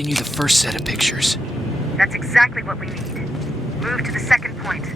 sending you the first set of pictures. That's exactly what we need. Move to the second point.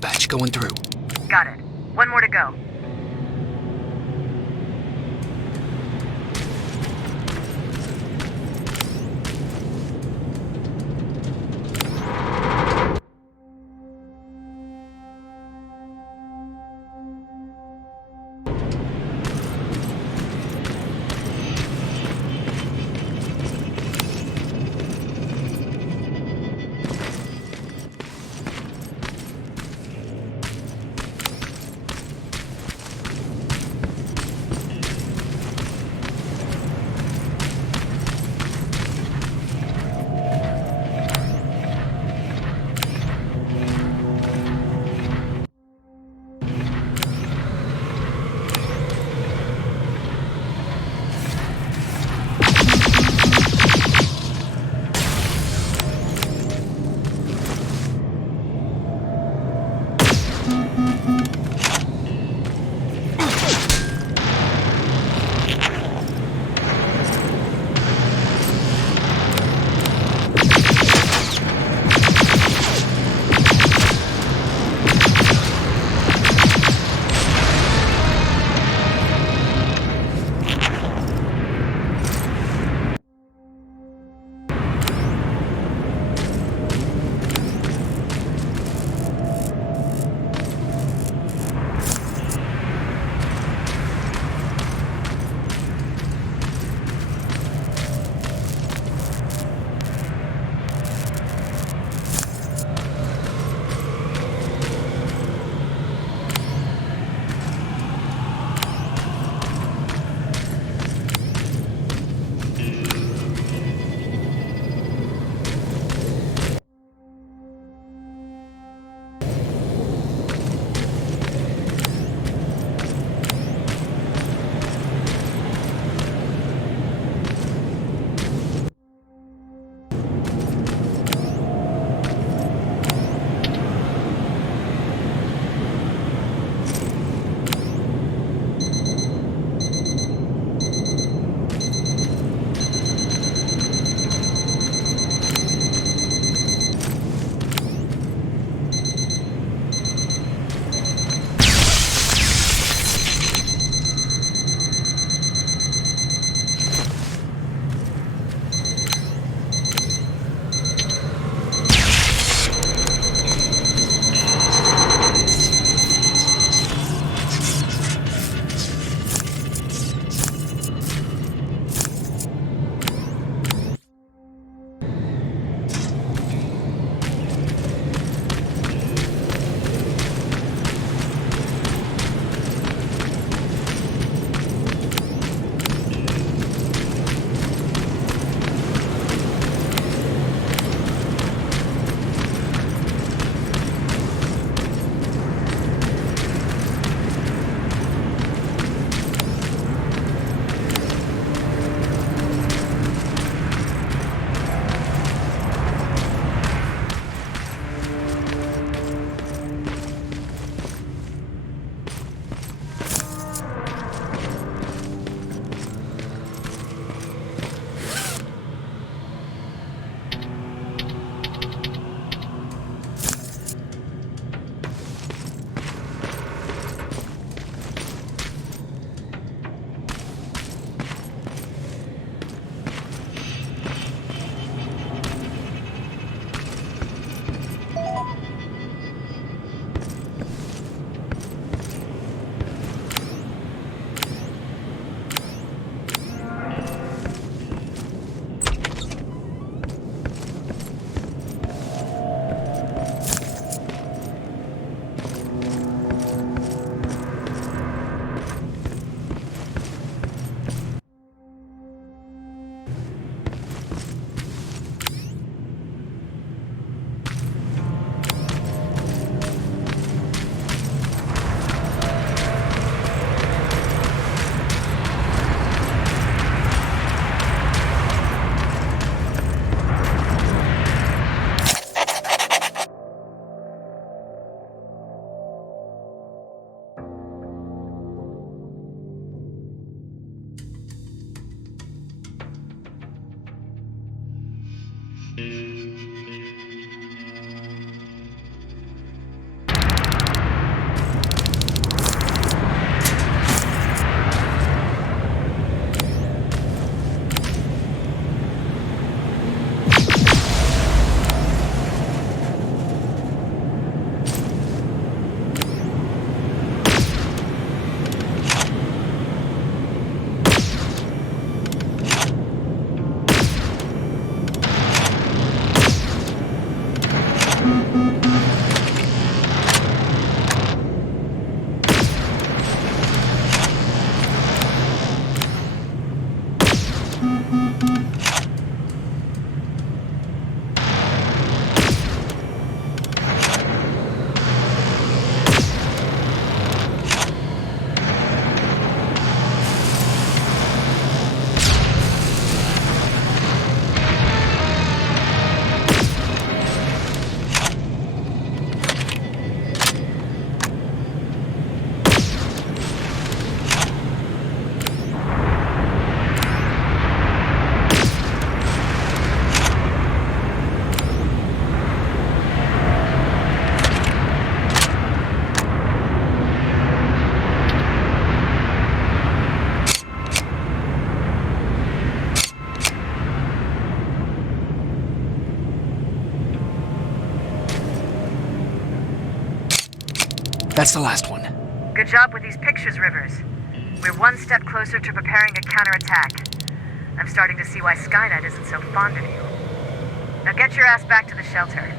Batch going through. Got it. One more to go. That's the last one. Good job with these pictures, Rivers. We're one step closer to preparing a counterattack. I'm starting to see why Skynette isn't so fond of you. Now get your ass back to the shelter.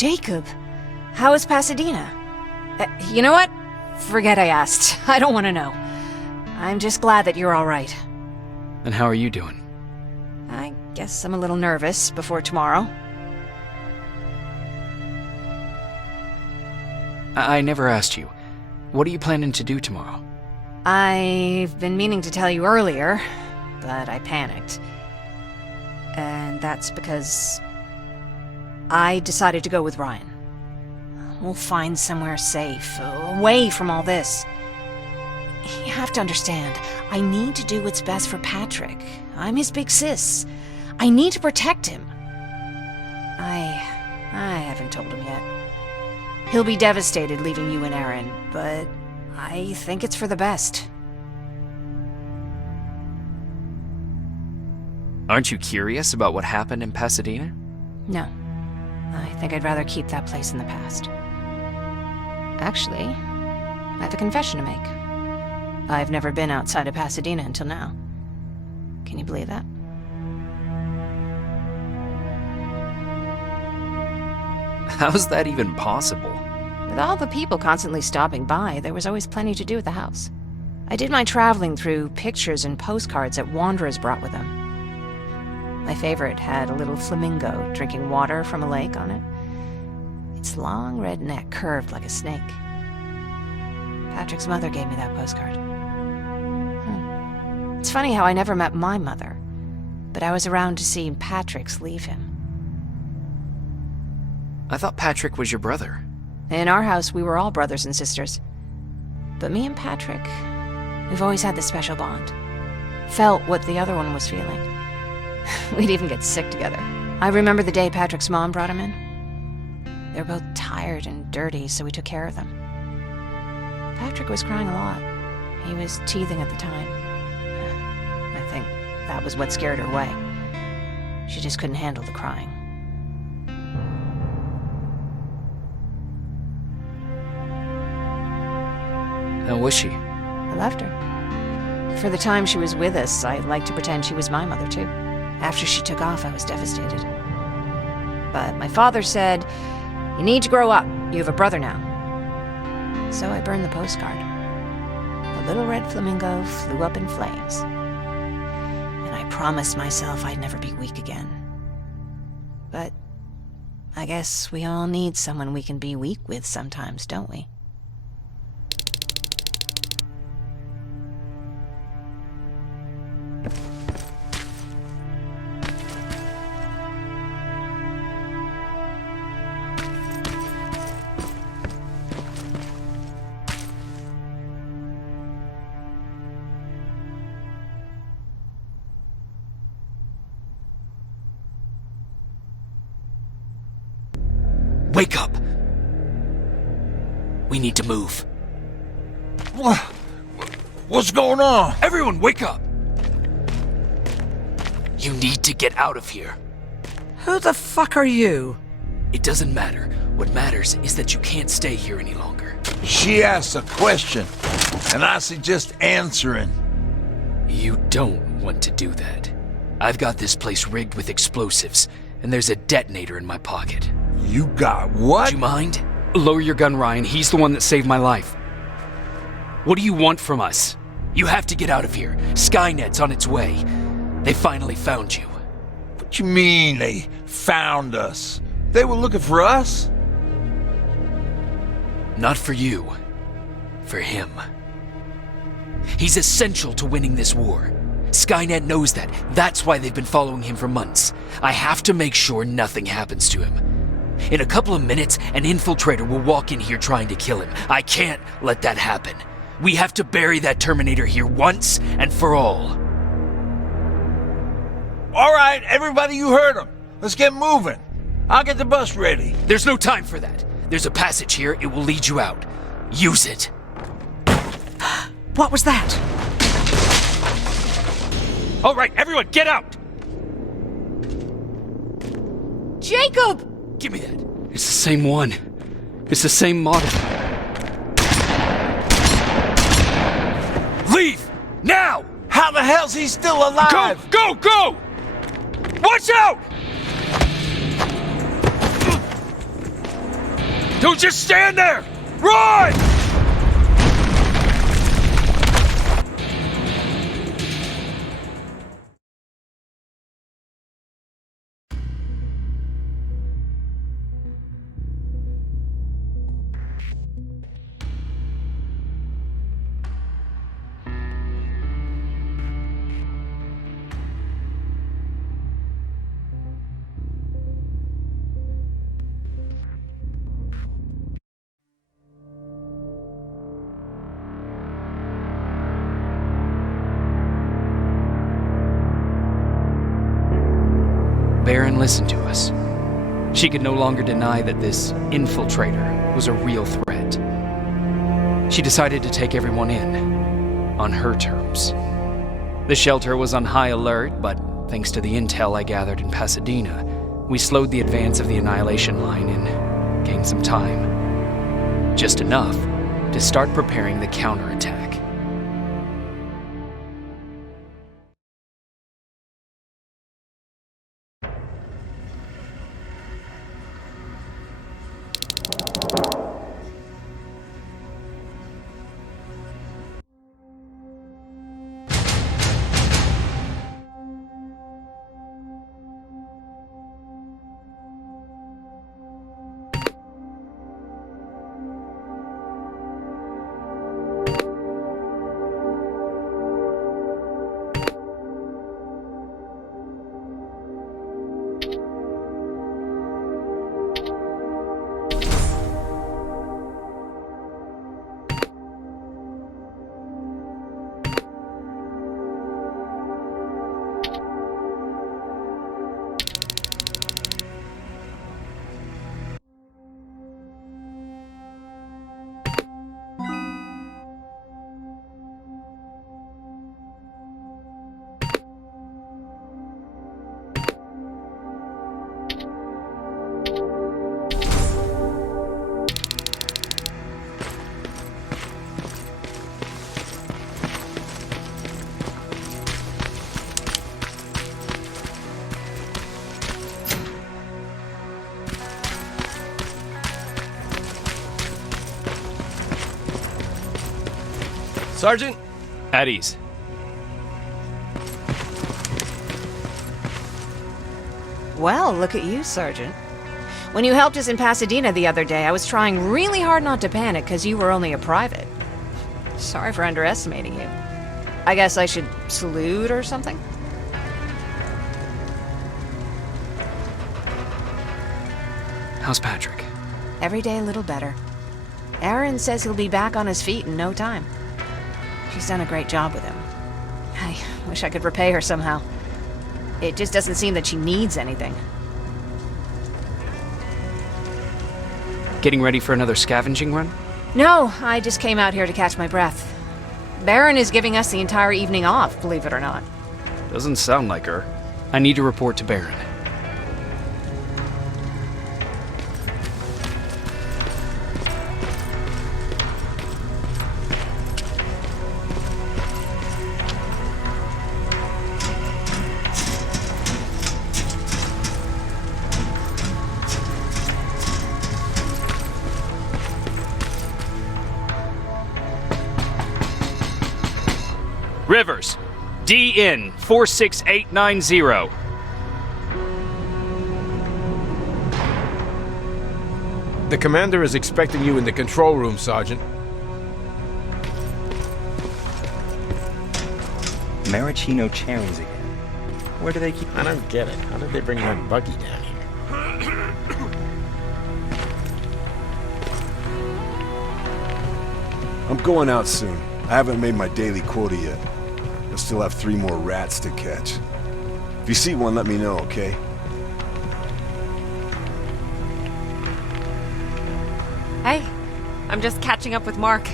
Jacob, how is Pasadena? You know what? Forget I asked. I don't want to know. I'm just glad that you're all right. And how are you doing? I guess I'm a little nervous before tomorrow. I never asked you. What are you planning to do tomorrow? I've been meaning to tell you earlier, but I panicked. And that's because I decided to go with Ryan. We'll find somewhere safe, away from all this. You have to understand, I need to do what's best for Patrick. I'm his big sis. I need to protect him. I haven't told him yet. He'll be devastated leaving you and Aaron, but I think it's for the best. Aren't you curious about what happened in Pasadena? No. I think I'd rather keep that place in the past. Actually, I have a confession to make. I've never been outside of Pasadena until now. Can you believe that? How's that even possible? With all the people constantly stopping by, there was always plenty to do at the house. I did my traveling through pictures and postcards that wanderers brought with them. My favorite had a little flamingo drinking water from a lake on it. Its long red neck curved like a snake. Patrick's mother gave me that postcard. It's funny how I never met my mother, but I was around to see Patrick's leave him. I thought Patrick was your brother. In our house, we were all brothers and sisters. But me and Patrick, we've always had this special bond. Felt what the other one was feeling. We'd even get sick together. I remember the day Patrick's mom brought him in. They were both tired and dirty, so we took care of them. Patrick was crying a lot. He was teething at the time. I think that was what scared her away. She just couldn't handle the crying. How was she? I loved her. For the time she was with us, I liked to pretend she was my mother, too. After she took off, I was devastated. But my father said, "You need to grow up. You have a brother now." So I burned the postcard. The little red flamingo flew up in flames. And I promised myself I'd never be weak again. But I guess we all need someone we can be weak with sometimes, don't we? wake up! We need to move. What's going on? Everyone, wake up! You need to get out of here. Who the fuck are you? It doesn't matter. What matters is that you can't stay here any longer. She asks a question, and I suggest answering. You don't want to do that. I've got this place rigged with explosives, and there's a detonator in my pocket. You got what? Do you mind? Lower your gun, Ryan. He's the one that saved my life. What do you want from us? You have to get out of here. Skynet's on its way. They finally found you. What you mean they found us? They were looking for us? Not for you. For him. He's essential to winning this war. Skynet knows that. That's why they've been following him for months. I have to make sure nothing happens to him. In a couple of minutes, an infiltrator will walk in here trying to kill him. I can't let that happen. We have to bury that Terminator here once and for all. All right, everybody, you heard him. Let's get moving. I'll get the bus ready. There's no time for that. There's a passage here. It will lead you out. Use it. What was that? All right, everyone, get out! Jacob! Give me that. It's the same one. It's the same model. Leave! Now! How the hell's he still alive? Go! Go! Watch out! Don't just stand there! Run! Baron listened to us. She could no longer deny that this infiltrator was a real threat. She decided to take everyone in, on her terms. The shelter was on high alert, but thanks to the intel I gathered in Pasadena, we slowed the advance of the Annihilation Line and gained some time. Just enough to start preparing the counterattack. Sergeant? At ease. Well, look at you, Sergeant. When you helped us in Pasadena the other day, I was trying really hard not to panic because you were only a private. Sorry for underestimating you. I guess I should salute or something? How's Patrick? Every day a little better. Aaron says he'll be back on his feet in no time. She's done a great job with him. I wish I could repay her somehow. It just doesn't seem that she needs anything. Getting ready for another scavenging run? No, I just came out here to catch my breath. Baron is giving us the entire evening off, believe it or not. Doesn't sound like her. I need to report to Baron. Rivers, DN 46890. The commander is expecting you in the control room, Sergeant. Maraschino cherries again. Where do they keep... I don't get it. How did they bring that buggy down here? I'm going out soon. I haven't made my daily quota yet. I still have 3 more rats to catch. If you see one, let me know, okay? Hey, I'm just catching up with Mark.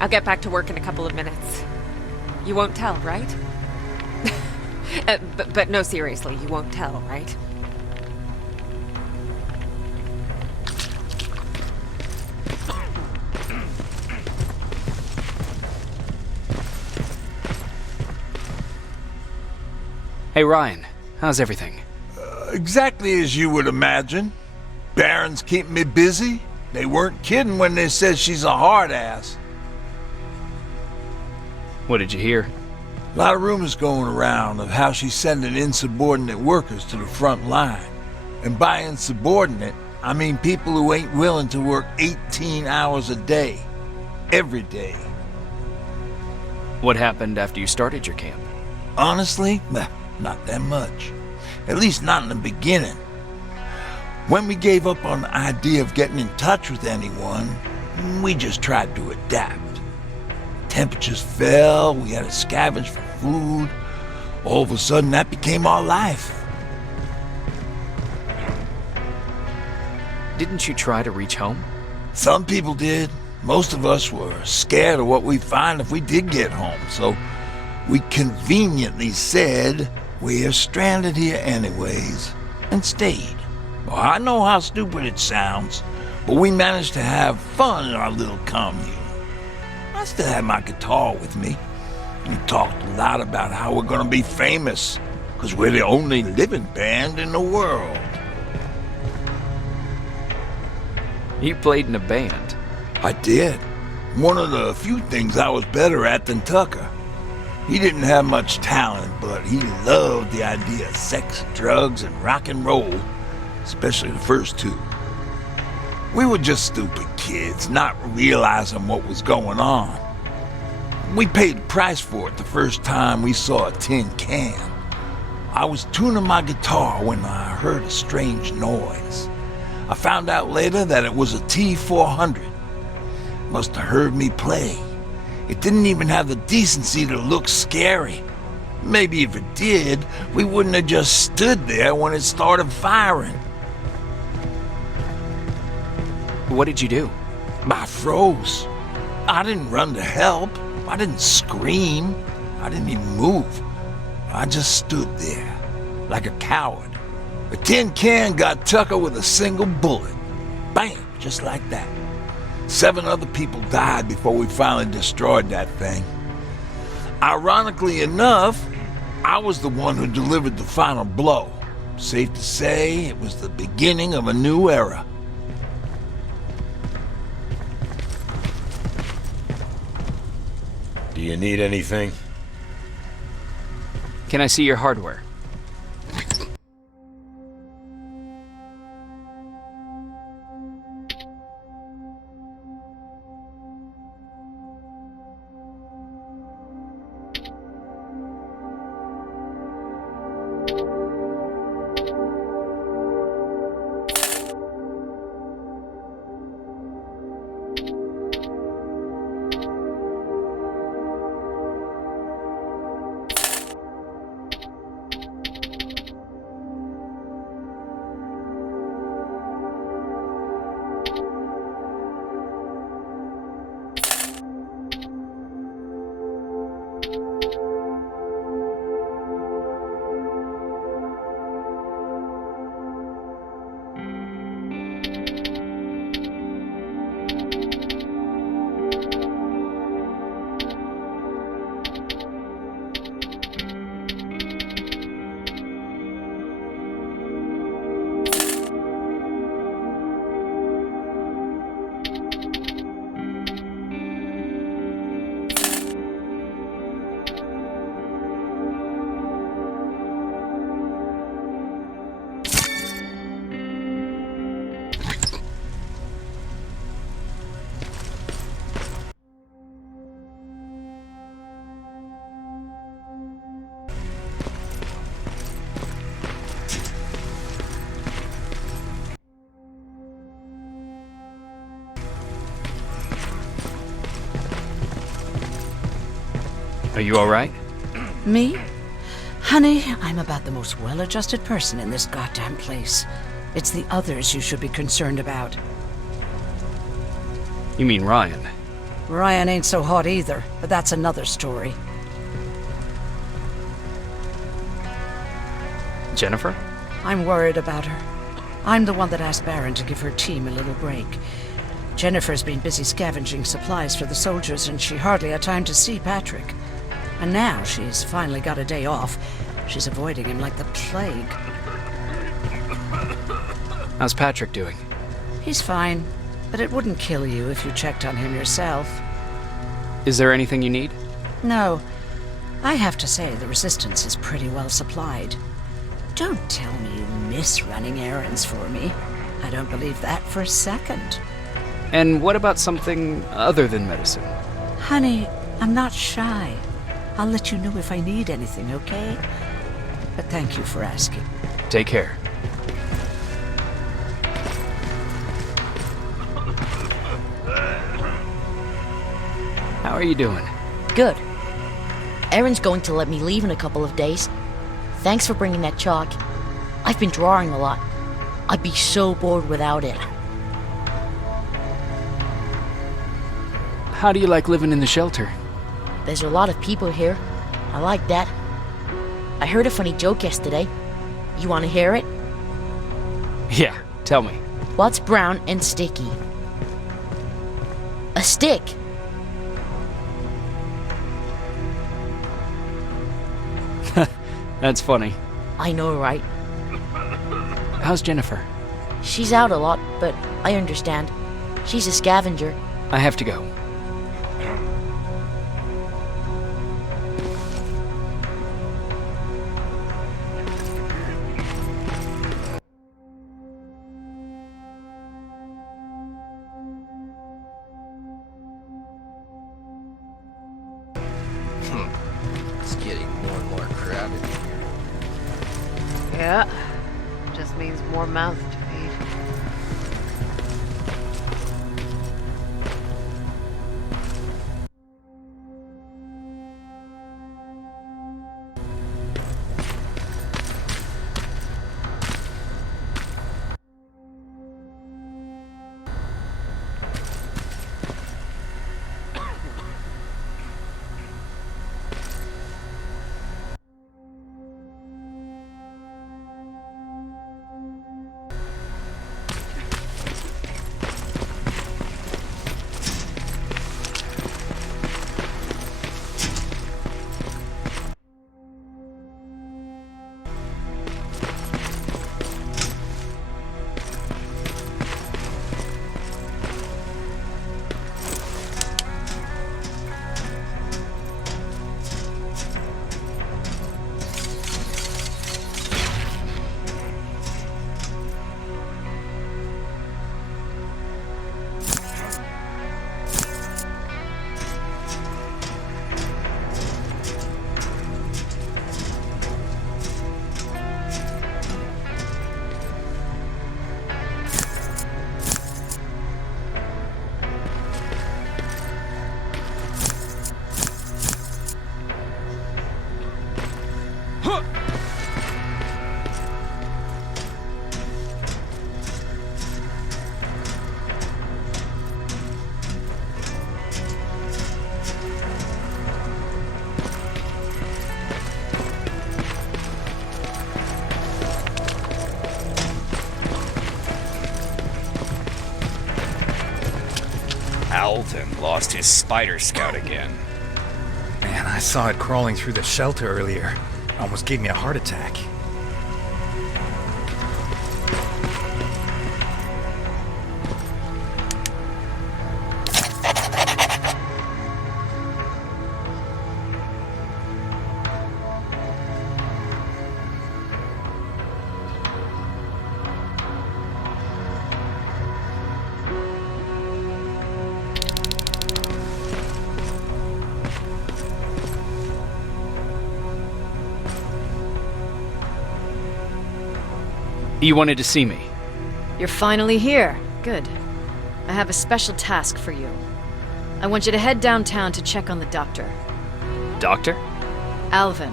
I'll get back to work in a couple of minutes. You won't tell, right? But no, seriously, you won't tell, right? Hey Ryan, how's everything? Exactly as you would imagine. Baron's keeping me busy. They weren't kidding when they said she's a hard ass. What did you hear? A lot of rumors going around of how she's sending insubordinate workers to the front line. And by insubordinate, I mean people who ain't willing to work 18 hours a day. Every day. What happened after you started your camp? Honestly, not that much. At least not in the beginning. When we gave up on the idea of getting in touch with anyone, we just tried to adapt. Temperatures fell, we had to scavenge for food. All of a sudden, that became our life. Didn't you try to reach home? Some people did. Most of us were scared of what we'd find if we did get home, so we conveniently said we're stranded here anyways, and stayed. Well, I know how stupid it sounds, but we managed to have fun in our little commune. I still had my guitar with me. We talked a lot about how we're gonna be famous, because we're the only living band in the world. You played in a band. I did. One of the few things I was better at than Tucker. He didn't have much talent, but he loved the idea of sex, drugs, and rock and roll, especially the first 2. We were just stupid kids, not realizing what was going on. We paid the price for it the first time we saw a tin can. I was tuning my guitar when I heard a strange noise. I found out later that it was a T-400. Must have heard me play. It didn't even have the decency to look scary. Maybe if it did, we wouldn't have just stood there when it started firing. What did you do? I froze. I didn't run to help. I didn't scream. I didn't even move. I just stood there, like a coward. The tin can got Tucker with a single bullet. Bam, just like that. 7 other people died before we finally destroyed that thing. Ironically enough, I was the one who delivered the final blow. Safe to say, it was the beginning of a new era. Do you need anything? Can I see your hardware? Are you alright? Me? Honey, I'm about the most well-adjusted person in this goddamn place. It's the others you should be concerned about. You mean Ryan? Ryan ain't so hot either, but that's another story. Jennifer? I'm worried about her. I'm the one that asked Baron to give her team a little break. Jennifer's been busy scavenging supplies for the soldiers, and she hardly had time to see Patrick. And now she's finally got a day off. She's avoiding him like the plague. How's Patrick doing? He's fine, but it wouldn't kill you if you checked on him yourself. Is there anything you need? No. I have to say the Resistance is pretty well supplied. Don't tell me you miss running errands for me. I don't believe that for a second. And what about something other than medicine? Honey, I'm not shy. I'll let you know if I need anything, okay? But thank you for asking. Take care. How are you doing? Good. Erin's going to let me leave in a couple of days. Thanks for bringing that chalk. I've been drawing a lot. I'd be so bored without it. How do you like living in the shelter? There's a lot of people here. I like that. I heard a funny joke yesterday. You want to hear it? Yeah, tell me. What's brown and sticky? A stick. That's funny. I know, right? How's Jennifer? She's out a lot, but I understand. She's a scavenger. I have to go. It's getting more and more crowded here. Yeah, just means more mouths to feed. Alvin lost his spider scout again. Man, I saw it crawling through the shelter earlier. Almost gave me a heart attack. You wanted to see me? You're finally here. Good. I have a special task for you. I want you to head downtown to check on the doctor. Doctor? Alvin.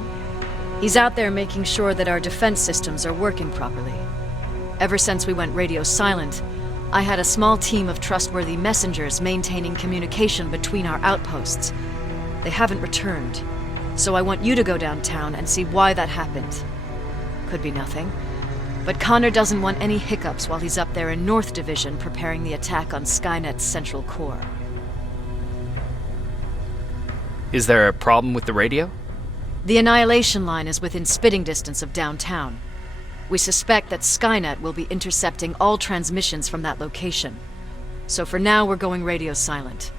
He's out there making sure that our defense systems are working properly. Ever since we went radio silent, I had a small team of trustworthy messengers maintaining communication between our outposts. They haven't returned, so I want you to go downtown and see why that happened. Could be nothing, but Connor doesn't want any hiccups while he's up there in North Division preparing the attack on Skynet's central core. Is there a problem with the radio? The Annihilation line is within spitting distance of downtown. We suspect that Skainet will be intercepting all transmissions from that location. So for now, we're going radio silent.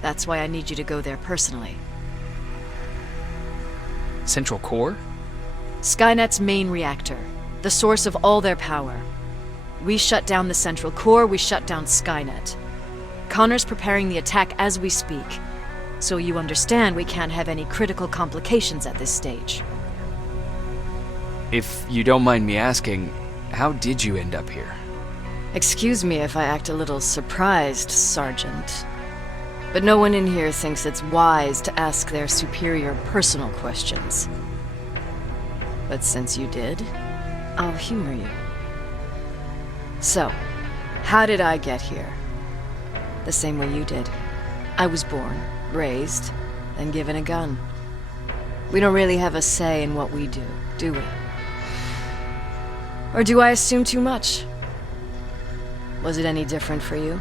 That's why I need you to go there personally. Central core? Skynet's main reactor, the source of all their power. We shut down the central core, we shut down Skainet. Connor's preparing the attack as we speak, so you understand we can't have any critical complications at this stage. If you don't mind me asking, how did you end up here? Excuse me if I act a little surprised, Sergeant. But no one in here thinks it's wise to ask their superior personal questions. But since you did, I'll humor you. So, how did I get here? The same way you did. I was born, raised, and given a gun. We don't really have a say in what we do we? Or do I assume too much? Was it any different for you?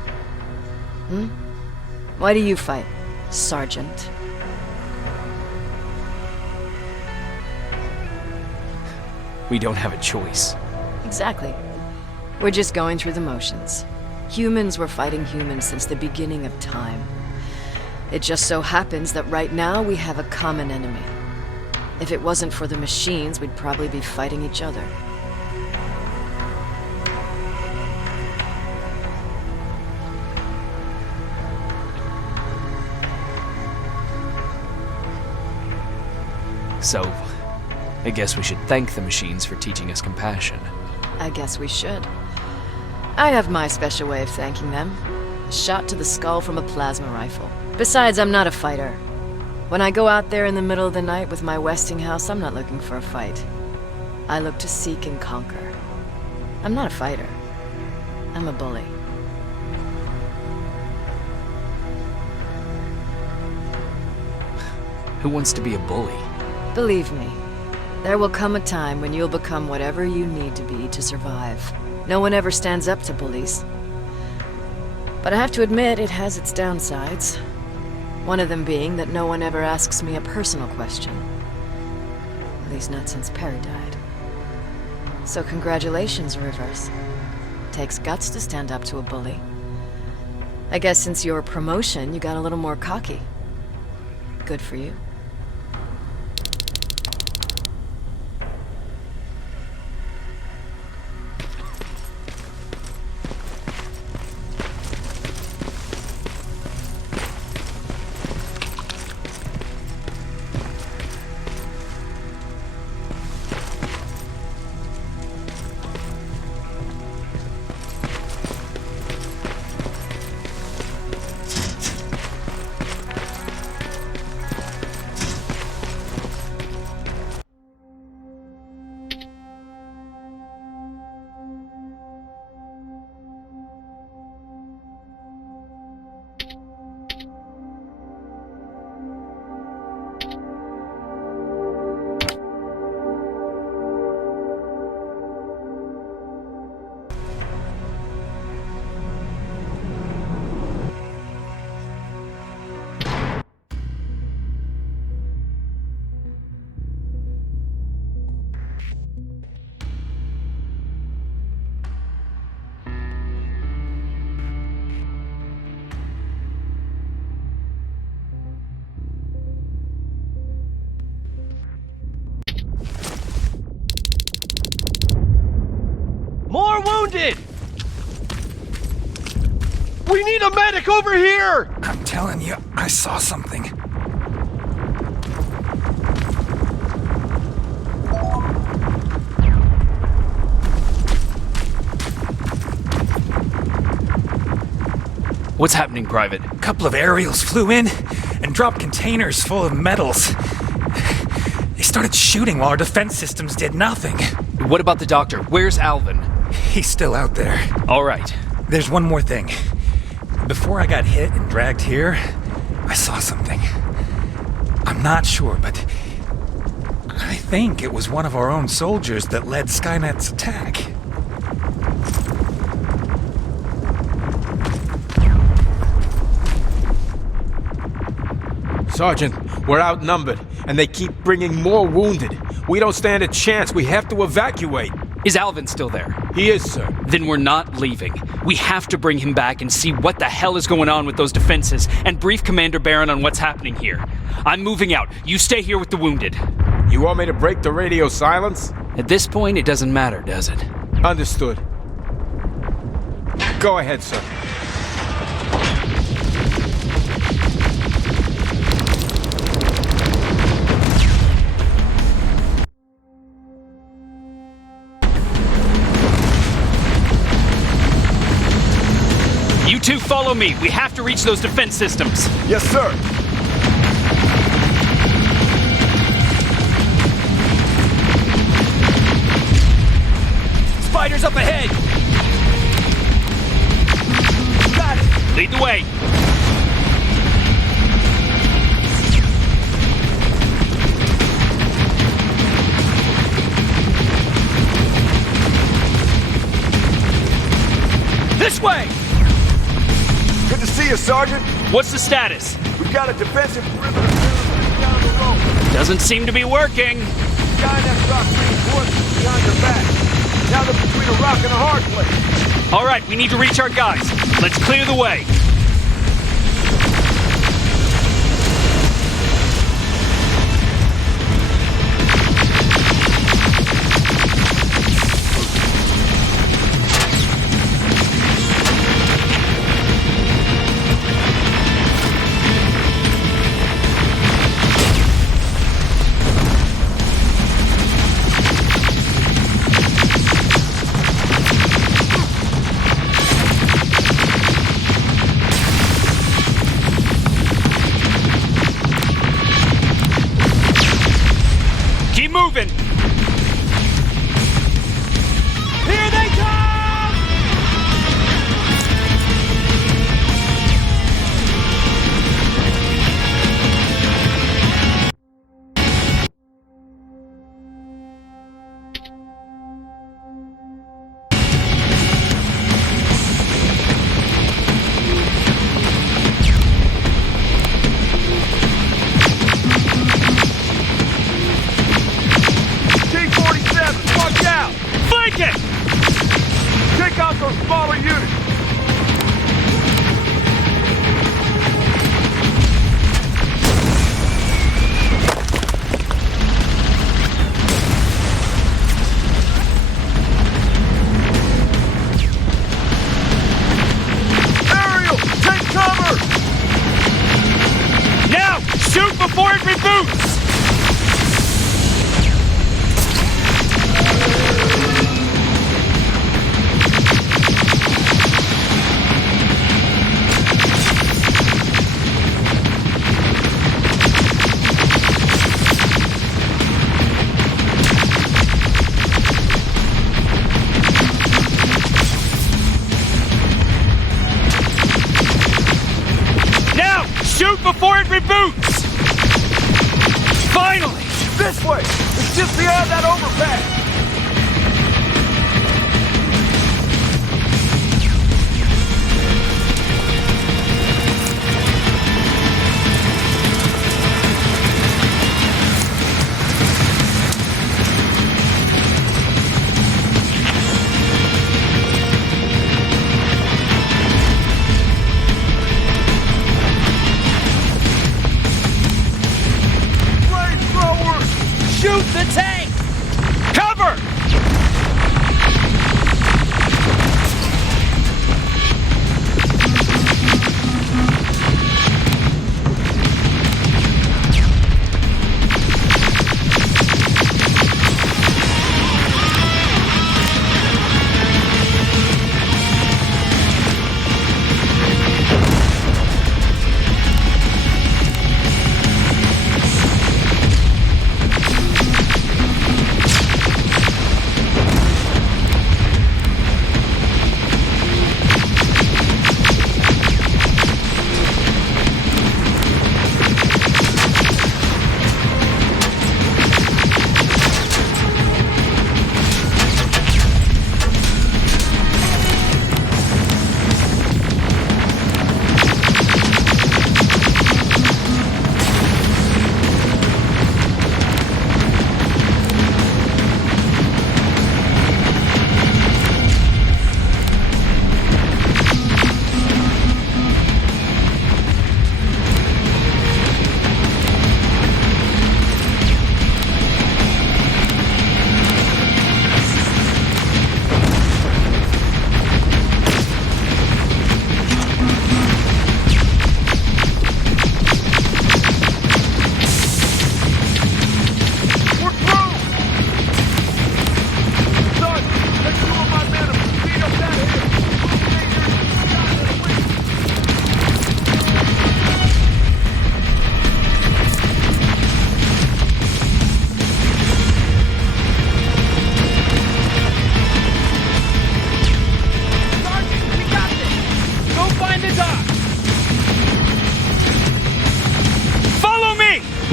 Why do you fight, Sergeant? We don't have a choice. Exactly. We're just going through the motions. Humans were fighting humans since the beginning of time. It just so happens that right now we have a common enemy. If it wasn't for the machines, we'd probably be fighting each other. So, I guess we should thank the machines for teaching us compassion. I guess we should. I have my special way of thanking them. A shot to the skull from a plasma rifle. Besides, I'm not a fighter. When I go out there in the middle of the night with my Westinghouse, I'm not looking for a fight. I look to seek and conquer. I'm not a fighter. I'm a bully. Who wants to be a bully? Believe me, there will come a time when you'll become whatever you need to be to survive. No one ever stands up to bullies. But I have to admit, it has its downsides. One of them being that no one ever asks me a personal question. At least not since Perry died. So congratulations, Rivers. Takes guts to stand up to a bully. I guess since your promotion, you got a little more cocky. Good for you. More wounded! We need a medic over here! I'm telling you, I saw something. What's happening, Private? A couple of aerials flew in and dropped containers full of metals. They started shooting while our defense systems did nothing. What about the doctor? Where's Alvin? He's still out there. All right. There's one more thing. Before I got hit and dragged here, I saw something. I'm not sure, but I think it was one of our own soldiers that led Skynet's attack. Sergeant, we're outnumbered, and they keep bringing more wounded. We don't stand a chance. We have to evacuate. Is Alvin still there? He is, sir. Then we're not leaving. We have to bring him back and see what the hell is going on with those defenses and brief Commander Barron on what's happening here. I'm moving out. You stay here with the wounded. You want me to break the radio silence? At this point, it doesn't matter, does it? Understood. Go ahead, sir. You two follow me. We have to reach those defense systems. Yes, sir. Spiders up ahead. Got it. Lead the way. This way. Good to see you, Sergeant. What's the status? We've got a defensive perimeter down the road. Doesn't seem to be working. Skynet's got reinforcements behind your back. Now they're between a rock and a hard place. All right, we need to reach our guys. Let's clear the way. Moving. Here they come! Take out those smaller units! Aerial, take cover! Now, shoot before it reboots! Shoot before it reboots! Finally! This way! It's just beyond that overpass! Shoot the tank! Cover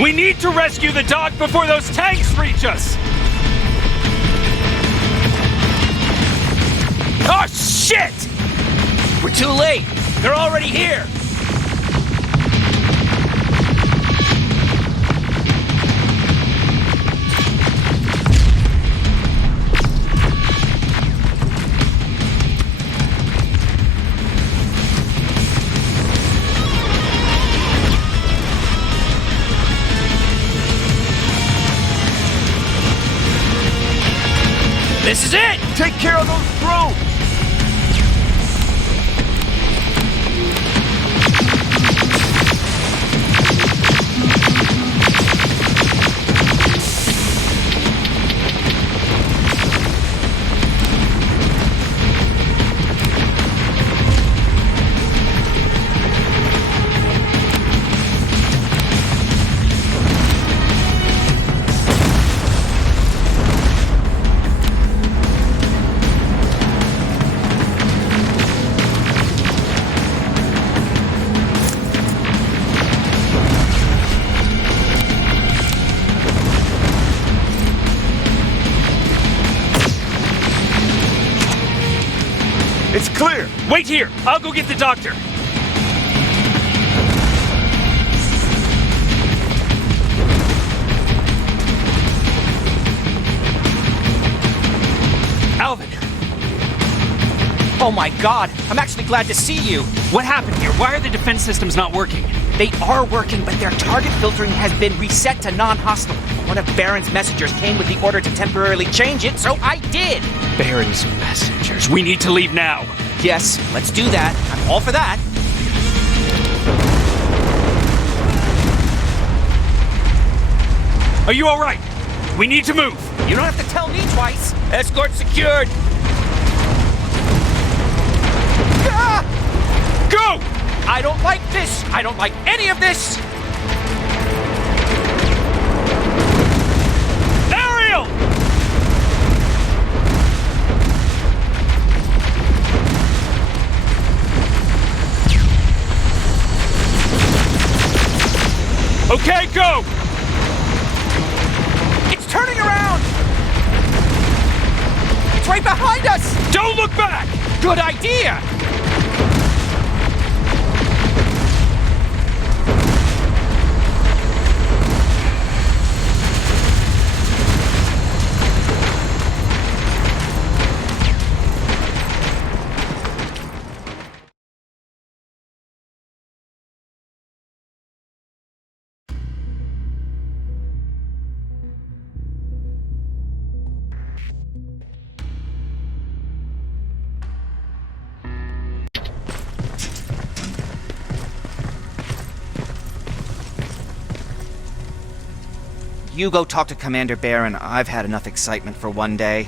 We need to rescue the dog before those tanks reach us! Oh, shit! We're too late! They're already here! This is it! Take care of those drones! It's clear! Wait here! I'll go get the doctor! Alvin! Oh my god! I'm actually glad to see you! What happened here? Why are the defense systems not working? They are working, but their target filtering has been reset to non-hostile. One of Baron's messengers came with the order to temporarily change it, so I did! Baron's messengers. We need to leave now. Yes, let's do that. I'm all for that. Are you alright? We need to move. You don't have to tell me twice. Escort secured. Ah! Go! I don't like this. I don't like any of this. Ariel! Okay, go! It's turning around! It's right behind us! Don't look back! Good idea! You go talk to Commander Baron. I've had enough excitement for one day.